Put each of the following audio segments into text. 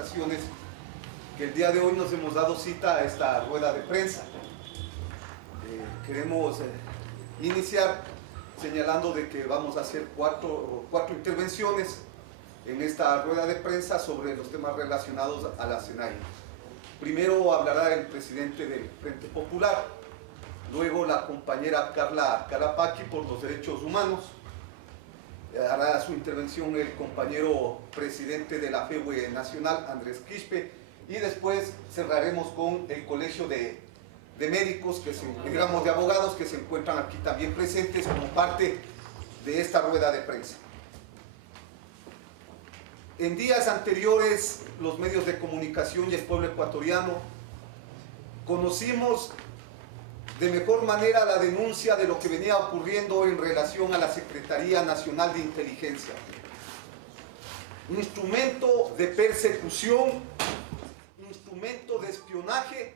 organizaciones que el día de hoy nos hemos dado cita a esta rueda de prensa. Queremos iniciar señalando de que vamos a hacer cuatro intervenciones en esta rueda de prensa sobre los temas relacionados a la SENAI. Primero hablará el presidente del Frente Popular, luego la compañera Carla Calapaqui por los derechos humanos, hará su intervención el compañero presidente de la FEWE Nacional, Andrés Quispe, y después cerraremos con el Colegio de Médicos, digamos de abogados, que se encuentran aquí también presentes como parte de esta rueda de prensa. En días anteriores, los medios de comunicación y el pueblo ecuatoriano conocimos de mejor manera la denuncia de lo que venía ocurriendo en relación a la Secretaría Nacional de Inteligencia. Instrumento de persecución, instrumento de espionaje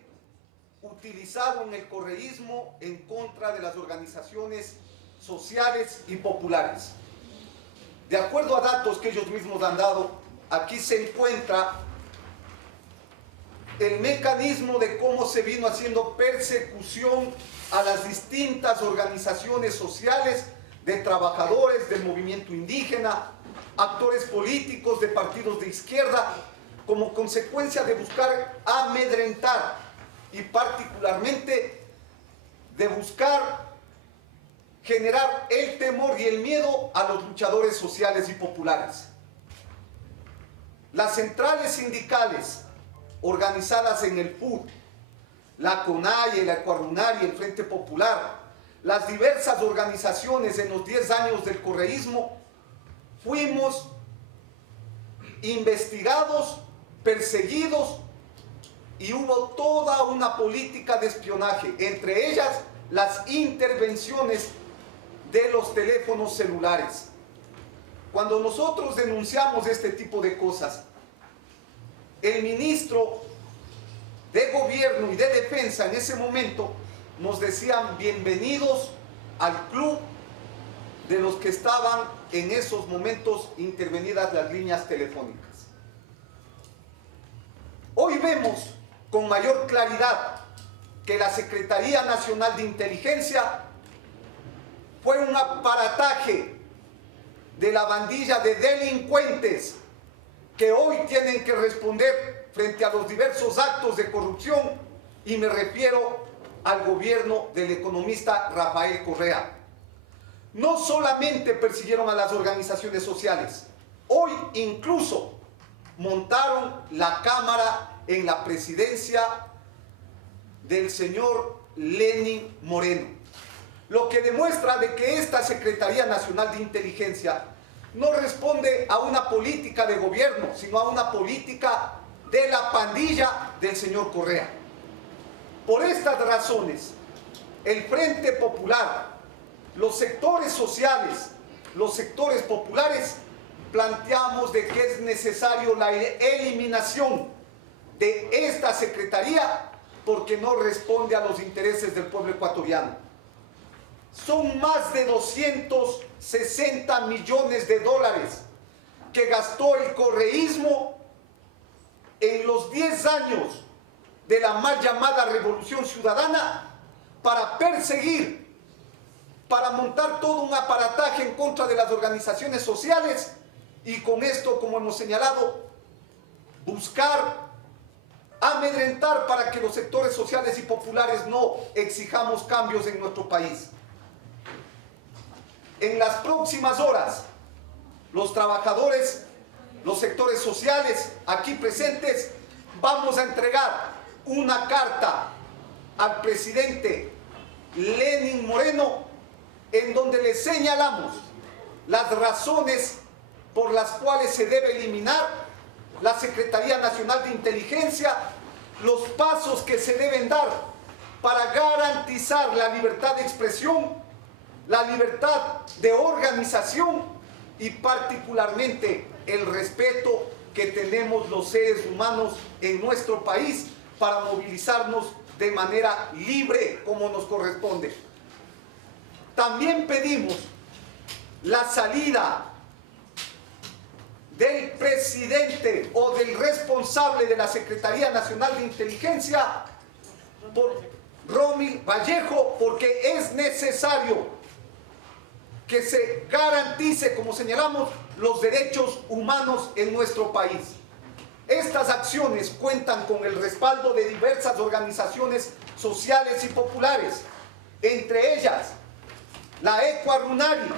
utilizado en el correísmo en contra de las organizaciones sociales y populares. De acuerdo a datos que ellos mismos han dado, aquí se encuentra el mecanismo de cómo se vino haciendo persecución a las distintas organizaciones sociales de trabajadores del movimiento indígena, actores políticos de partidos de izquierda, como consecuencia de buscar amedrentar y particularmente de buscar generar el temor y el miedo a los luchadores sociales y populares. Las centrales sindicales organizadas en el FUT, la CONAIE, la Ecuarunari, el Frente Popular, las diversas organizaciones en los 10 años del correísmo, fuimos investigados, perseguidos, y hubo toda una política de espionaje, entre ellas las intervenciones de los teléfonos celulares. Cuando nosotros denunciamos este tipo de cosas, el ministro de Gobierno y de Defensa en ese momento nos decían bienvenidos al club de los que estaban en esos momentos intervenidas las líneas telefónicas. Hoy vemos con mayor claridad que la Secretaría Nacional de Inteligencia fue un aparataje de la bandilla de delincuentes que hoy tienen que responder frente a los diversos actos de corrupción, y me refiero al gobierno del economista Rafael Correa. No solamente persiguieron a las organizaciones sociales, hoy incluso montaron la cámara en la presidencia del señor Lenín Moreno, lo que demuestra de que esta Secretaría Nacional de Inteligencia no responde a una política de gobierno, sino a una política de la pandilla del señor Correa. Por estas razones, el Frente Popular, los sectores sociales, los sectores populares, planteamos de que es necesario la eliminación de esta secretaría porque no responde a los intereses del pueblo ecuatoriano. Son más de 260 millones de dólares que gastó el correísmo en los 10 años de la mal llamada Revolución Ciudadana para perseguir, para montar todo un aparataje en contra de las organizaciones sociales y con esto, como hemos señalado, buscar amedrentar para que los sectores sociales y populares no exijamos cambios en nuestro país. En las próximas horas, los trabajadores, los sectores sociales aquí presentes, vamos a entregar una carta al presidente Lenín Moreno en donde le señalamos las razones por las cuales se debe eliminar la Secretaría Nacional de Inteligencia, los pasos que se deben dar para garantizar la libertad de expresión, la libertad de organización y particularmente el respeto que tenemos los seres humanos en nuestro país para movilizarnos de manera libre como nos corresponde. También pedimos la salida del presidente o del responsable de la Secretaría Nacional de Inteligencia, por Romy Vallejo, porque es necesario que se garantice, como señalamos, los derechos humanos en nuestro país. Estas acciones cuentan con el respaldo de diversas organizaciones sociales y populares, entre ellas la Ecuarunari.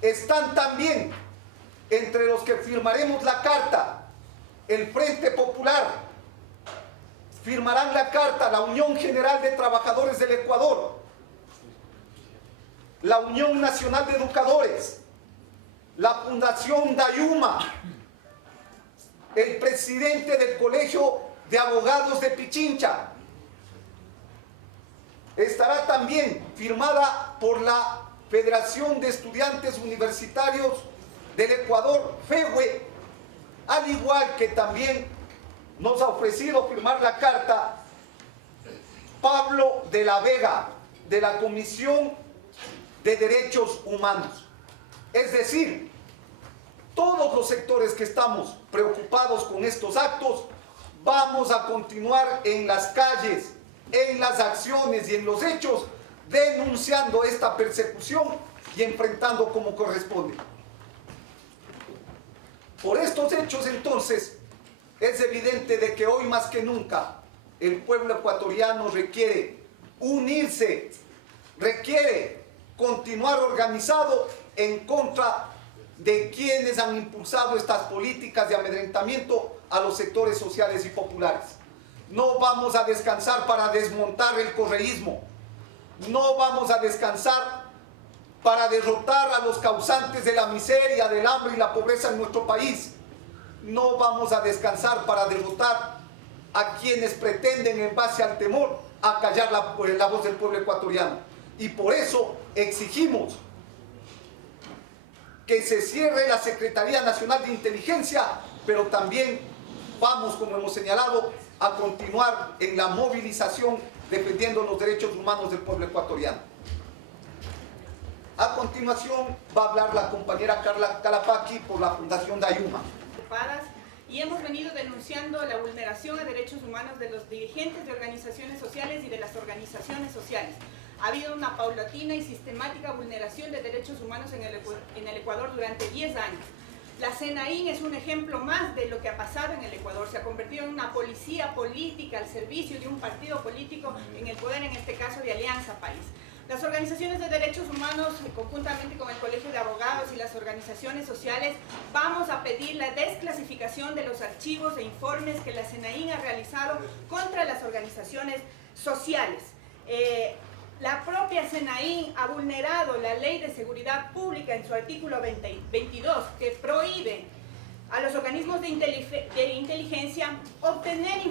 Están también entre los que firmaremos la carta el Frente Popular, firmarán la carta la Unión General de Trabajadores del Ecuador, la Unión Nacional de Educadores, la Fundación Dayuma, el presidente del Colegio de Abogados de Pichincha. Estará también firmada por la Federación de Estudiantes Universitarios del Ecuador, FEUE, al igual que también nos ha ofrecido firmar la carta Pablo de la Vega, de la Comisión de Derechos Humanos. Es decir, todos los sectores que estamos preocupados con estos actos, vamos a continuar en las calles, en las acciones y en los hechos, denunciando esta persecución y enfrentando como corresponde. Por estos hechos, entonces, es evidente de que hoy más que nunca el pueblo ecuatoriano requiere unirse, requiere continuar organizado en contra de quienes han impulsado estas políticas de amedrentamiento a los sectores sociales y populares. No vamos a descansar para desmontar el correísmo, no vamos a descansar para derrotar a los causantes de la miseria, del hambre y la pobreza en nuestro país. No vamos a descansar para derrotar a quienes pretenden, en base al temor, acallar la voz del pueblo ecuatoriano. Y por eso exigimos que se cierre la Secretaría Nacional de Inteligencia, pero también vamos, como hemos señalado, a continuar en la movilización defendiendo los derechos humanos del pueblo ecuatoriano. A continuación va a hablar la compañera Carla Calapaqui por la Fundación Dayuma. Y hemos venido denunciando la vulneración a derechos humanos de los dirigentes de organizaciones sociales y de las organizaciones sociales. Ha habido una paulatina y sistemática vulneración de derechos humanos en el Ecuador durante 10 años. La CNAIN es un ejemplo más de lo que ha pasado en el Ecuador. Se ha convertido en una policía política al servicio de un partido político en el poder, en este caso de Alianza País. Las organizaciones de derechos humanos, conjuntamente con el Colegio de Abogados y las organizaciones sociales, vamos a pedir la desclasificación de los archivos e informes que la CNAIN ha realizado contra las organizaciones sociales. La propia CNAIN ha vulnerado la Ley de Seguridad Pública en su artículo 22, que prohíbe a los organismos de inteligencia obtener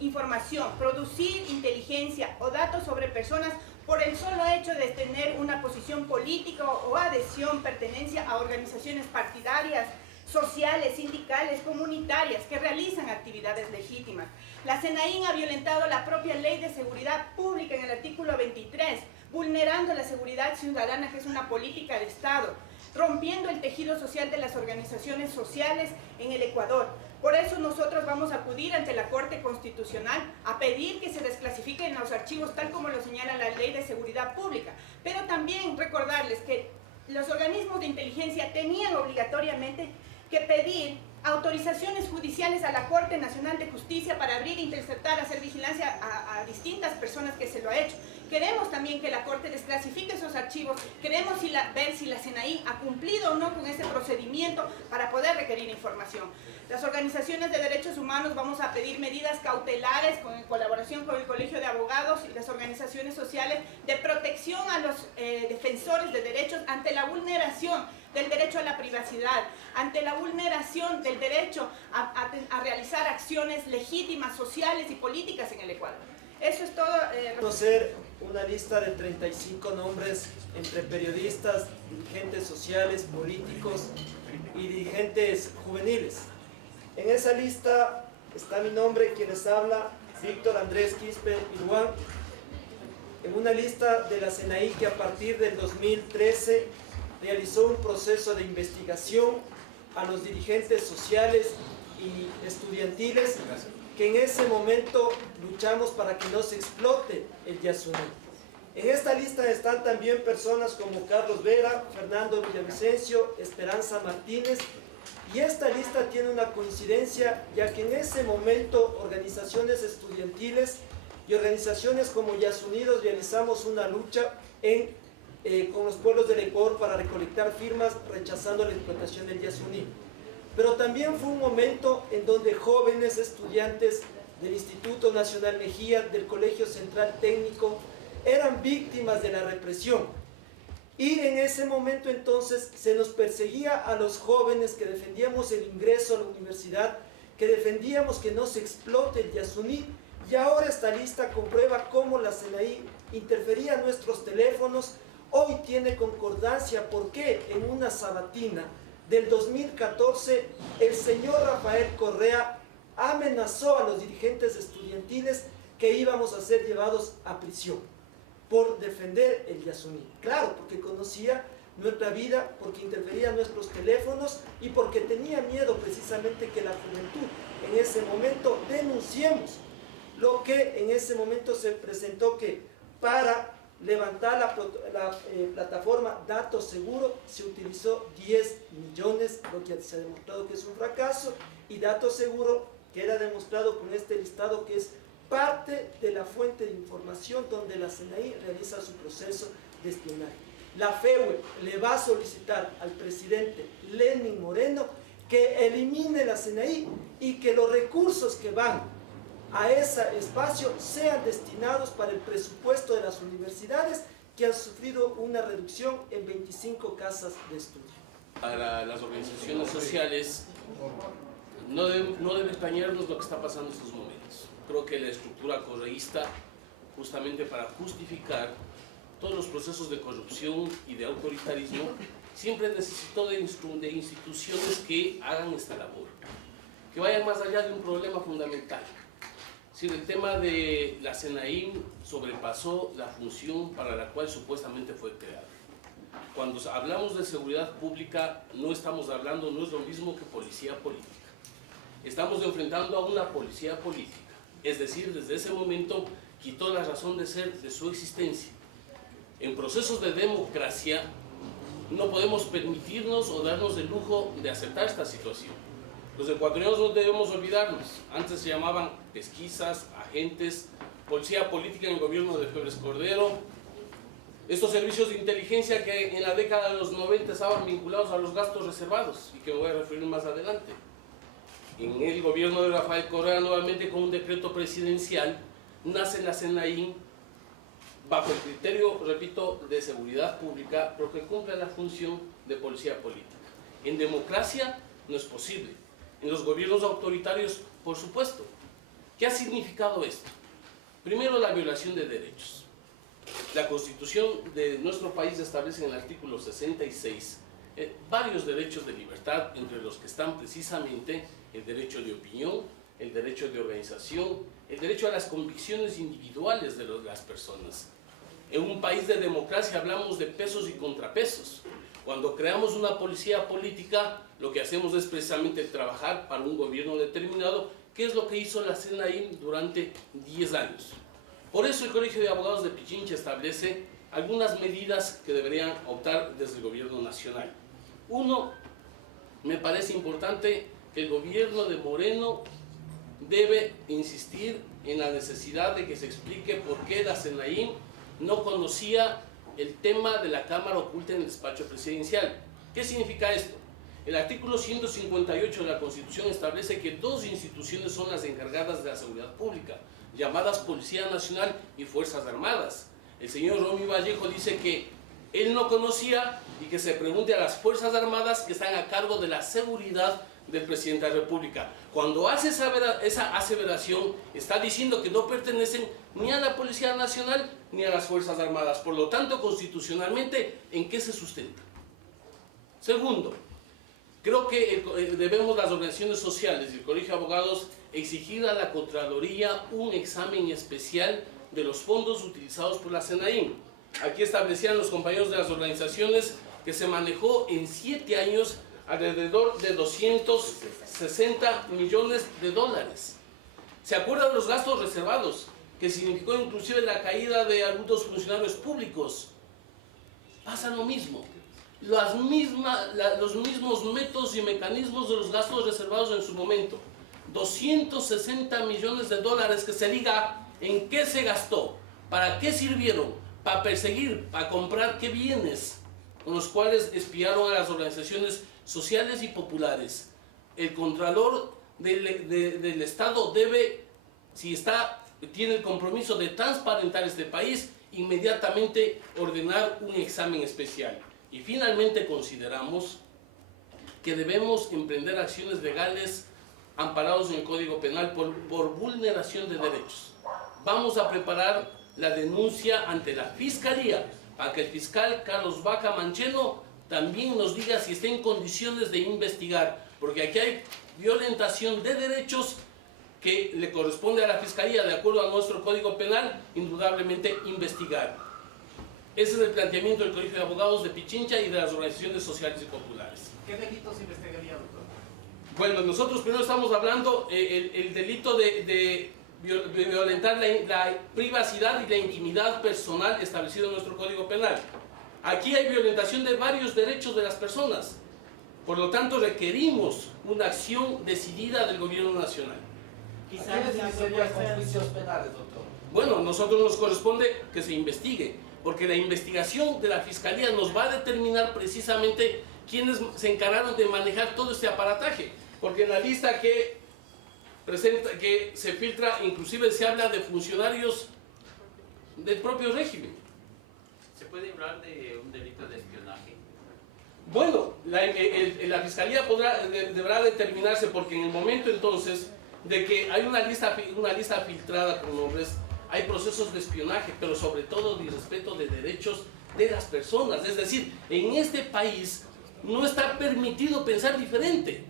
información, producir inteligencia o datos sobre personas por el solo hecho de tener una posición política o adhesión, pertenencia a organizaciones partidarias, sociales, sindicales, comunitarias que realizan actividades legítimas. La CNAIN ha violentado la propia Ley de Seguridad Pública en el artículo 23, vulnerando la seguridad ciudadana, que es una política de Estado, rompiendo el tejido social de las organizaciones sociales en el Ecuador. Por eso nosotros vamos a acudir ante la Corte Constitucional a pedir que se desclasifiquen los archivos tal como lo señala la Ley de Seguridad Pública. Pero también recordarles que los organismos de inteligencia tenían obligatoriamente que pedir autorizaciones judiciales a la Corte Nacional de Justicia para abrir, interceptar, hacer vigilancia a distintas personas que se lo ha hecho. Queremos también que la Corte desclasifique esos archivos, queremos ver si la CNAIN ha cumplido o no con ese procedimiento para poder requerir información. Las organizaciones de derechos humanos vamos a pedir medidas cautelares en colaboración con el Colegio de Abogados y las organizaciones sociales de protección a los defensores de derechos ante la vulneración del derecho a la privacidad, ante la vulneración del derecho a realizar acciones legítimas, sociales y políticas en el Ecuador. Eso es todo. Conocer una lista de 35 nombres entre periodistas, dirigentes sociales, políticos y dirigentes juveniles. En esa lista está mi nombre, quien les habla, Víctor Andrés Quispe Iruán, en una lista de la CNAI que a partir del 2013 realizó un proceso de investigación a los dirigentes sociales y estudiantiles que en ese momento luchamos para que no se explote el Yasuní. En esta lista están también personas como Carlos Vera, Fernando Villavicencio, Esperanza Martínez, y esta lista tiene una coincidencia, ya que en ese momento organizaciones estudiantiles y organizaciones como Yasunidos realizamos una lucha con los pueblos del Ecuador para recolectar firmas rechazando la explotación del Yasuní. Pero también fue un momento en donde jóvenes estudiantes del Instituto Nacional Mejía, del Colegio Central Técnico, eran víctimas de la represión. Y en ese momento entonces se nos perseguía a los jóvenes que defendíamos el ingreso a la universidad, que defendíamos que no se explote el Yasuní, y ahora esta lista comprueba cómo la SENAI interfería en nuestros teléfonos. Hoy tiene concordancia porque en una sabatina del 2014 el señor Rafael Correa amenazó a los dirigentes estudiantiles que íbamos a ser llevados a prisión por defender el Yasuní. Claro, porque conocía nuestra vida, porque interfería en nuestros teléfonos y porque tenía miedo precisamente que la juventud en ese momento denunciemos lo que en ese momento se presentó, que para levantar la plataforma Datos Seguro se utilizó 10 millones, lo que se ha demostrado que es un fracaso, y Datos Seguro queda demostrado con este listado que es parte de la fuente de información donde la SENAI realiza su proceso de espionaje. La FEUE le va a solicitar al presidente Lenín Moreno que elimine la SENAI y que los recursos que van a ese espacio sean destinados para el presupuesto de las universidades que han sufrido una reducción en 25 casas de estudio. Para las organizaciones sociales no debe extrañarnos lo que está pasando en estos momentos. Creo que la estructura correísta, justamente para justificar todos los procesos de corrupción y de autoritarismo, siempre necesitó de instituciones que hagan esta labor, que vayan más allá de un problema fundamental. Si el tema de la SENAI sobrepasó la función para la cual supuestamente fue creada. Cuando hablamos de seguridad pública, no estamos hablando, no es lo mismo que policía política. Estamos enfrentando a una policía política, es decir, desde ese momento quitó la razón de ser de su existencia. En procesos de democracia no podemos permitirnos o darnos el lujo de aceptar esta situación. Los ecuatorianos no debemos olvidarnos, antes se llamaban pesquisas, agentes, policía política en el gobierno de Pérez Cordero, estos servicios de inteligencia que en la década de los 90 estaban vinculados a los gastos reservados y que me voy a referir más adelante. En el gobierno de Rafael Correa, nuevamente con un decreto presidencial, nace la SENAI bajo el criterio, repito, de seguridad pública, pero que cumple la función de policía política. En democracia no es posible. En los gobiernos autoritarios, por supuesto. ¿Qué ha significado esto? Primero, la violación de derechos. La Constitución de nuestro país establece en el artículo 66 varios derechos de libertad, entre los que están precisamente el derecho de opinión, el derecho de organización, el derecho a las convicciones individuales de las personas. En un país de democracia hablamos de pesos y contrapesos. Cuando creamos una policía política, lo que hacemos es precisamente trabajar para un gobierno determinado, que es lo que hizo la SENAI durante 10 años. Por eso el Colegio de Abogados de Pichincha establece algunas medidas que deberían optar desde el gobierno nacional. Uno, me parece importante que el gobierno de Moreno debe insistir en la necesidad de que se explique por qué la SENAI no conocía el tema de la cámara oculta en el despacho presidencial. ¿Qué significa esto? El artículo 158 de la Constitución establece que dos instituciones son las encargadas de la seguridad pública, llamadas Policía Nacional y Fuerzas Armadas. El señor Romy Vallejo dice que él no conocía y que se pregunte a las Fuerzas Armadas que están a cargo de la seguridad del presidente de la República. Cuando hace esa aseveración, está diciendo que no pertenecen ni a la Policía Nacional ni a las Fuerzas Armadas. Por lo tanto, constitucionalmente, ¿en qué se sustenta? Segundo, creo que debemos las organizaciones sociales y el Colegio de Abogados exigir a la Contraloría un examen especial de los fondos utilizados por la SENAI. Aquí establecían los compañeros de las organizaciones que se manejó en 7 años alrededor de 260 millones de dólares. ¿Se acuerdan de los gastos reservados? Que significó inclusive la caída de algunos funcionarios públicos. Pasa lo mismo. Los mismos métodos y mecanismos de los gastos reservados en su momento. 260 millones de dólares que se diga en qué se gastó, para qué sirvieron, para perseguir, para comprar qué bienes, con los cuales espiaron a las organizaciones sociales y populares. El Contralor del Estado debe, si tiene el compromiso de transparentar este país, inmediatamente ordenar un examen especial. Y finalmente consideramos que debemos emprender acciones legales amparados en el Código Penal por vulneración de derechos. Vamos a preparar la denuncia ante la Fiscalía para que el fiscal Carlos Vaca Mancheno también nos diga si está en condiciones de investigar, porque aquí hay violentación de derechos que le corresponde a la Fiscalía, de acuerdo a nuestro Código Penal, indudablemente investigar. Ese es el planteamiento del Colegio de Abogados de Pichincha y de las organizaciones sociales y populares. ¿Qué delitos investigaría, doctor? Bueno, nosotros primero estamos hablando el delito de violentar la privacidad y la intimidad personal establecido en nuestro Código Penal. Aquí hay violentación de varios derechos de las personas. Por lo tanto, requerimos una acción decidida del Gobierno Nacional. ¿Quiénes iniciarían con juicios penales, doctor? Bueno, a nosotros nos corresponde que se investigue, porque la investigación de la Fiscalía nos va a determinar precisamente quiénes se encargaron de manejar todo este aparataje. Porque en la lista que se filtra, inclusive se habla de funcionarios del propio régimen. ¿Se puede hablar de un delito de espionaje? Bueno, la Fiscalía deberá determinarse, porque en el momento entonces de que hay una lista filtrada con nombres, hay procesos de espionaje, pero sobre todo de irrespeto de derechos de las personas. Es decir, en este país no está permitido pensar diferente.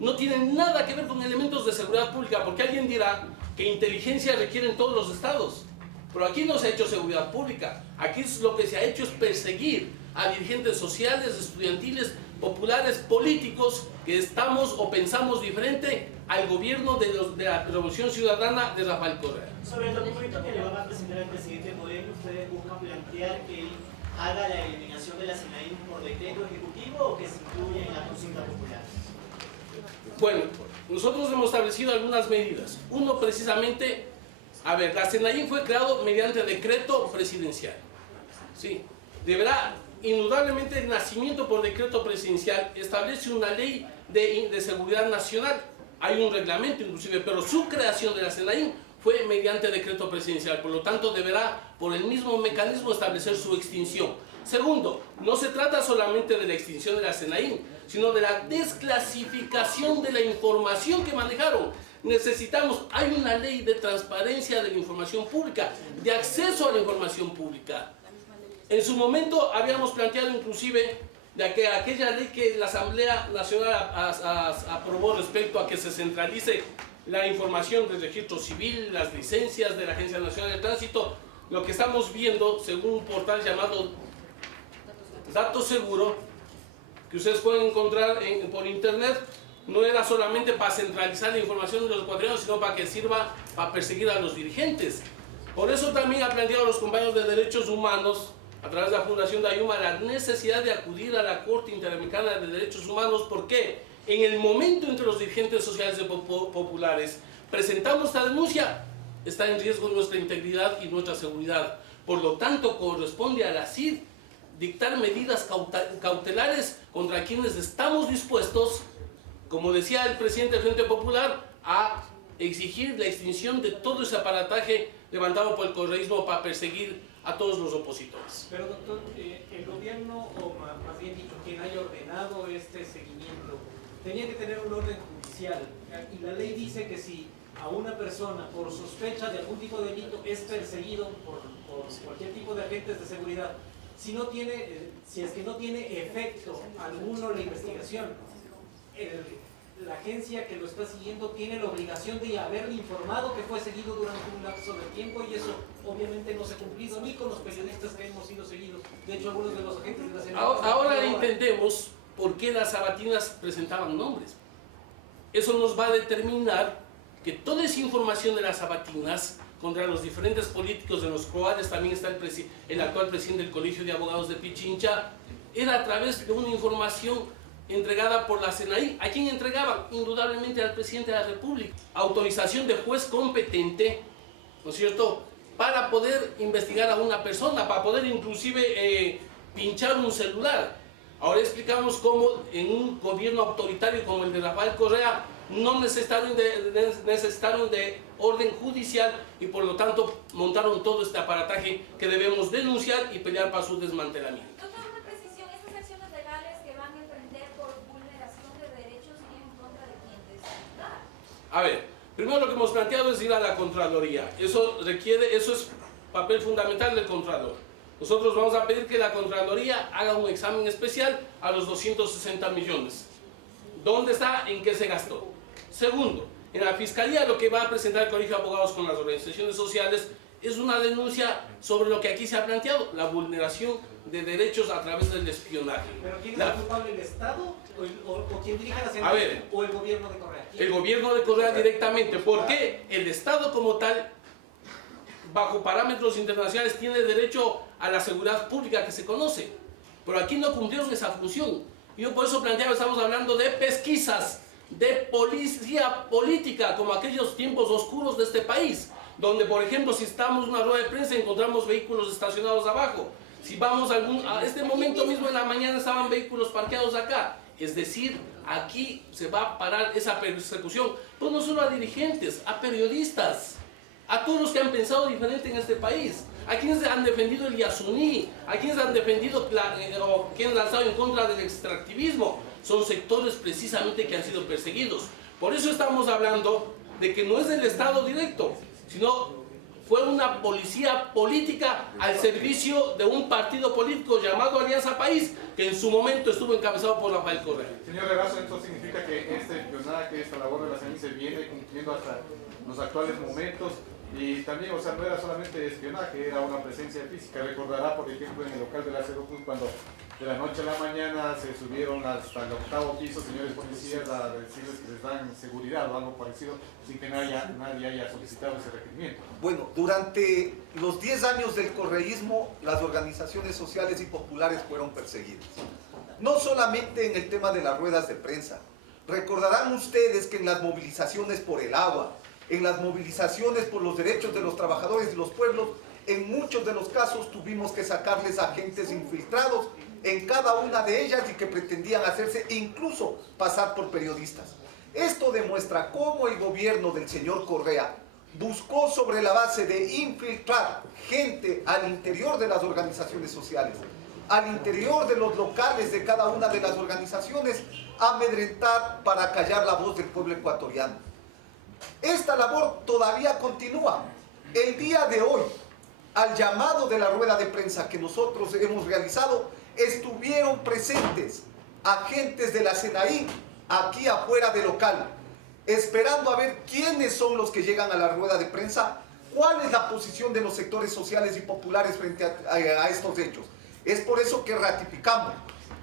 No tiene nada que ver con elementos de seguridad pública, porque alguien dirá que inteligencia requieren todos los estados. Pero aquí no se ha hecho seguridad pública. Aquí lo que se ha hecho es perseguir a dirigentes sociales, estudiantiles, populares, políticos, que estamos o pensamos diferente al gobierno de la Revolución Ciudadana de Rafael Correa. Sobre el documento que le van a presentar al presidente Moreno, ¿ustedes buscan plantear que él haga la eliminación de la SENAIN por decreto ejecutivo o que se incluya en la consulta popular? Bueno, nosotros hemos establecido algunas medidas. Uno, precisamente, la SENAIN fue creado mediante decreto presidencial. Sí, deberá, indudablemente, el nacimiento por decreto presidencial establece una ley de seguridad nacional. Hay un reglamento inclusive, pero su creación de la SENAIN fue mediante decreto presidencial. Por lo tanto, deberá, por el mismo mecanismo, establecer su extinción. Segundo, no se trata solamente de la extinción de la SENAIN, sino de la desclasificación de la información que manejaron. Hay una ley de transparencia de la información pública, de acceso a la información pública. En su momento habíamos planteado inclusive de que aquella ley que la Asamblea Nacional aprobó respecto a que se centralice la información del registro civil, las licencias de la Agencia Nacional de Tránsito, lo que estamos viendo, según un portal llamado Datos Seguro, que ustedes pueden encontrar por internet, no era solamente para centralizar la información de los ecuatorianos, sino para que sirva para perseguir a los dirigentes. Por eso también ha planteado a los compañeros de derechos humanos, a través de la Fundación de Ayuma, la necesidad de acudir a la Corte Interamericana de Derechos Humanos, porque en el momento en que los dirigentes sociales y populares presentamos esta denuncia, está en riesgo nuestra integridad y nuestra seguridad. Por lo tanto, corresponde a la CID dictar medidas cautelares contra quienes estamos dispuestos, como decía el presidente del Frente Popular, a exigir la extinción de todo ese aparataje levantado por el correísmo para perseguir a todos los opositores. Pero doctor, el gobierno, o más bien dicho, quien haya ordenado este seguimiento, tenía que tener un orden judicial. Y la ley dice que si a una persona por sospecha de algún tipo de delito es perseguido por cualquier tipo de agentes de seguridad, si es que no tiene efecto alguno la investigación, la agencia que lo está siguiendo tiene la obligación de haberle informado que fue seguido durante un lapso de tiempo, y eso obviamente no se ha cumplido ni con los periodistas que hemos sido seguidos. De hecho, algunos de los agentes de la SENAIN... Ahora intentemos por qué las sabatinas presentaban nombres. Eso nos va a determinar que toda esa información de las sabatinas contra los diferentes políticos, de los cuales también está el actual presidente del Colegio de Abogados de Pichincha, era a través de una información entregada por la CNI. ¿A quién entregaban? Indudablemente al presidente de la República. Autorización de juez competente, ¿no es cierto?, para poder investigar a una persona, para poder inclusive pinchar un celular. Ahora explicamos cómo en un gobierno autoritario como el de Rafael Correa no necesitaron de orden judicial y por lo tanto montaron todo este aparataje que debemos denunciar y pelear para su desmantelamiento. Doctor, una precisión, estas acciones legales que van a emprender por vulneración de derechos y en contra de quién desjuzgar. A ver, primero lo que hemos planteado es ir a la Contraloría. Eso es papel fundamental del Contralor. Nosotros vamos a pedir que la Contraloría haga un examen especial a los 260 millones. ¿Dónde está? ¿En qué se gastó? Segundo, en la Fiscalía lo que va a presentar el Colegio de Abogados con las organizaciones sociales es una denuncia sobre lo que aquí se ha planteado, la vulneración de derechos a través del espionaje. ¿Pero quién es el culpable, el Estado o quien dirige la CNI? A ver, o el gobierno de Correa? El gobierno de Correa directamente, porque el Estado como tal, bajo parámetros internacionales, tiene derecho a la seguridad pública que se conoce, pero aquí no cumplieron esa función. Yo por eso planteaba, estamos hablando de pesquisas, de policía política, como aquellos tiempos oscuros de este país, donde por ejemplo si estamos en una rueda de prensa encontramos vehículos estacionados abajo, si vamos a este momento mismo en la mañana estaban vehículos parqueados acá, es decir, aquí se va a parar esa persecución, pues no solo a dirigentes, a periodistas, a todos los que han pensado diferente en este país, a quienes han defendido el Yasuní, a quienes han defendido o quienes han lanzado en contra del extractivismo. Son sectores precisamente que han sido perseguidos. Por eso estamos hablando de que no es del Estado directo, sino fue una policía política al servicio de un partido político llamado Alianza País, que en su momento estuvo encabezado por Rafael Correa. Señor Erazo, esto significa que este espionaje, esta labor de la CNI se viene cumpliendo hasta los actuales momentos. Y también, o sea, no era solamente espionaje, era una presencia física. Recordará, por ejemplo, en el local de la Cruz, cuando de la noche a la mañana se subieron hasta el 8º piso, señores policías, a decirles que les dan seguridad o algo parecido, sin que nadie haya solicitado ese requerimiento. Bueno, durante los 10 años del correísmo, las organizaciones sociales y populares fueron perseguidas. No solamente en el tema de las ruedas de prensa. Recordarán ustedes que en las movilizaciones por el agua, en las movilizaciones por los derechos de los trabajadores y los pueblos, en muchos de los casos tuvimos que sacarles agentes infiltrados en cada una de ellas y que pretendían hacerse incluso pasar por periodistas. Esto demuestra cómo el gobierno del señor Correa buscó, sobre la base de infiltrar gente al interior de las organizaciones sociales, al interior de los locales de cada una de las organizaciones, amedrentar para callar la voz del pueblo ecuatoriano. Esta labor todavía continúa. El día de hoy, al llamado de la rueda de prensa que nosotros hemos realizado, estuvieron presentes agentes de la CNI aquí afuera del local, esperando a ver quiénes son los que llegan a la rueda de prensa, cuál es la posición de los sectores sociales y populares frente a estos hechos. Es por eso que ratificamos,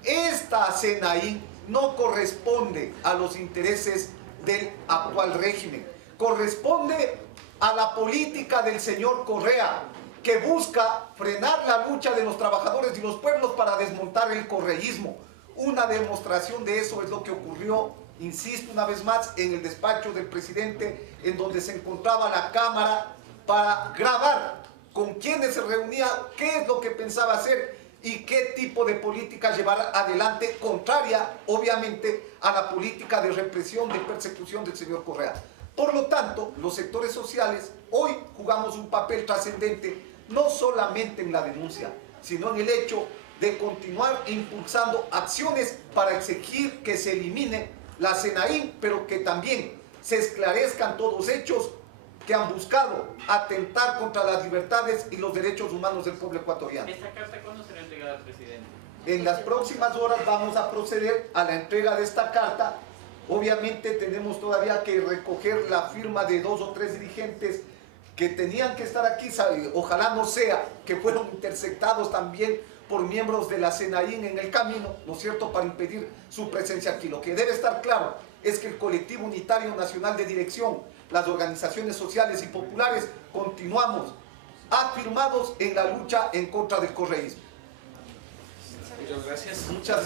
esta CNI no corresponde a los intereses del actual régimen, corresponde a la política del señor Correa, que busca frenar la lucha de los trabajadores y los pueblos para desmontar el correísmo. Una demostración de eso es lo que ocurrió, insisto una vez más, en el despacho del presidente, en donde se encontraba la cámara para grabar con quiénes se reunía, qué es lo que pensaba hacer y qué tipo de política llevar adelante, contraria, obviamente, a la política de represión, de persecución del señor Correa. Por lo tanto, los sectores sociales hoy jugamos un papel trascendente, no solamente en la denuncia, sino en el hecho de continuar impulsando acciones para exigir que se elimine la CNI, pero que también se esclarezcan todos los hechos que han buscado atentar contra las libertades y los derechos humanos del pueblo ecuatoriano. ¿Esta carta cuándo será entregada al presidente? En las próximas horas vamos a proceder a la entrega de esta carta. Obviamente tenemos todavía que recoger la firma de 2 o 3 dirigentes que tenían que estar aquí. Ojalá no sea que fueron interceptados también por miembros de la SENAIN en el camino, ¿no es cierto?, para impedir su presencia aquí. Lo que debe estar claro es que el Colectivo Unitario Nacional de Dirección, las organizaciones sociales y populares, continuamos afirmados en la lucha en contra del correísmo. Muchas gracias. Muchas